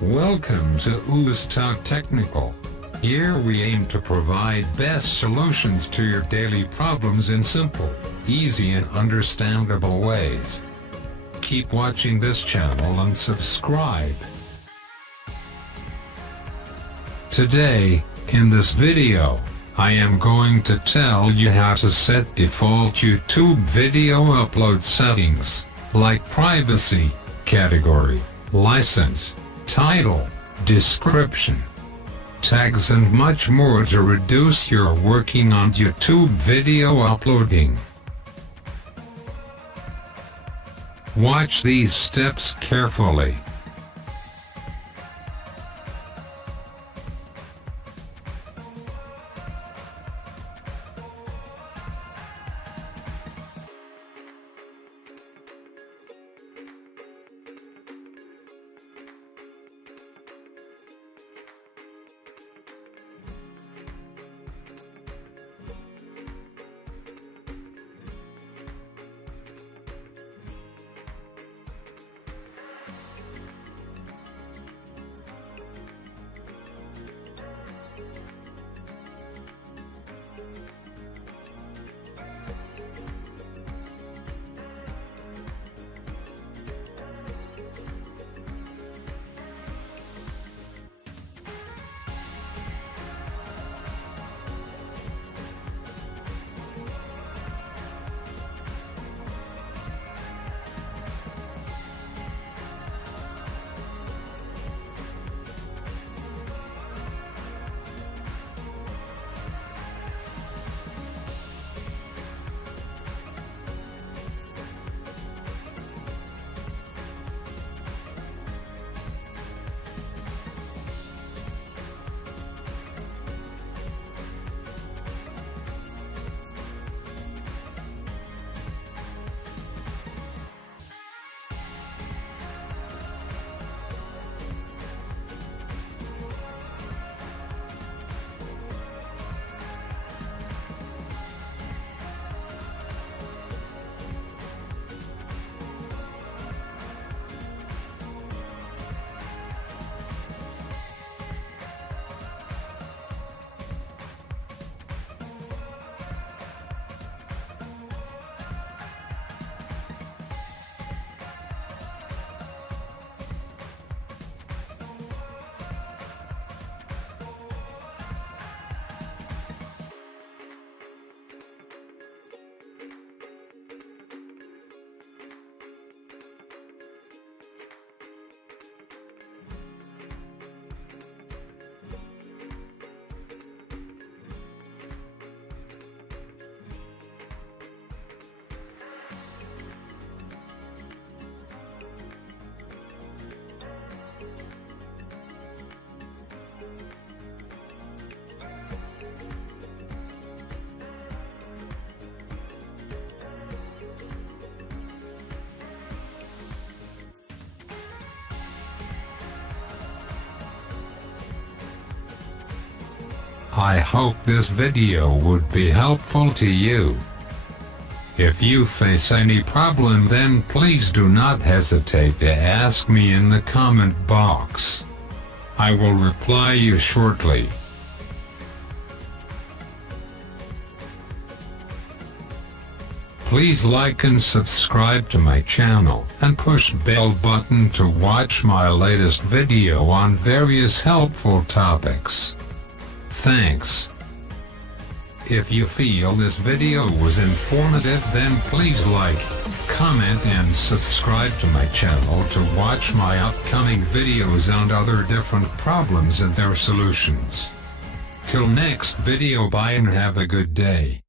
Welcome to Ustaad Technical. Here we aim to provide best solutions to your daily problems in simple, easy and understandable ways. Keep watching this channel and subscribe. Today, in this video, I am going to tell you how to set default YouTube video upload settings, like privacy, category, license, title, description, tags and much more to reduce your working on YouTube video uploading. Watch these steps carefully. I hope this video would be helpful to you. If you face any problem, then please do not hesitate to ask me in the comment box. I will reply you shortly. Please like and subscribe to my channel and push bell button to watch my latest video on various helpful topics. Thanks. If you feel this video was informative, then please like, comment and subscribe to my channel to watch my upcoming videos on other different problems and their solutions. Till next video, bye and have a good day.